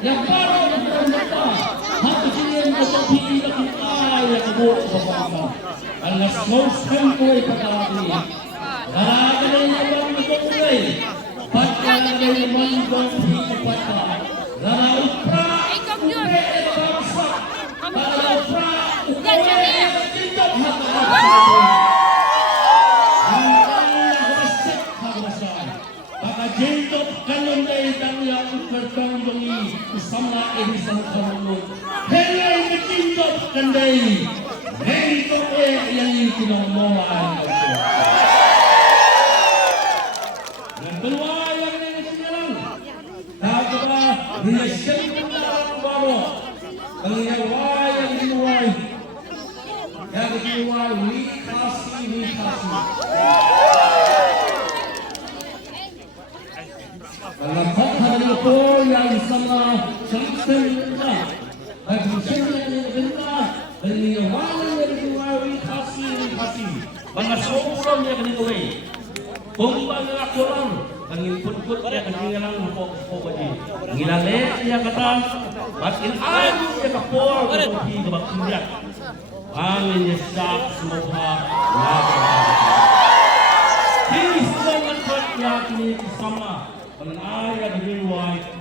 yang parang nagpapalata. Hati sinin mo sa pili na kitay at kabuo sa pagkakita. Ang nasmoskan ko ay pagkakati. Lalaga na yung mga kulay. Pagkakita na yung mga pagkakita. Lalaot pra, upe at pagsak. Lalaot pra, upe at tindok hata. Jendok kanon day dangya upertang dongi sama edisang kamunod. Helay na jendok kanday. Jendok yang ikinamawan. Yang kedua yang ini sekarang. Kata reaction yang baru. Yang dinuai. Yang dinuai wikasi. Lapat hari itu yang sama sangsen na, sangsen na, dari awal dari wali kasih, mana seorang yang dinuai, kumbang lakukan, angin put yang ketinggalan pokok ini, ngilale yang kata, makin ayu yang kapor berarti kebaktian, angin yesak semoga lakukan. Ini semua yang kini sama. Ang ayah di White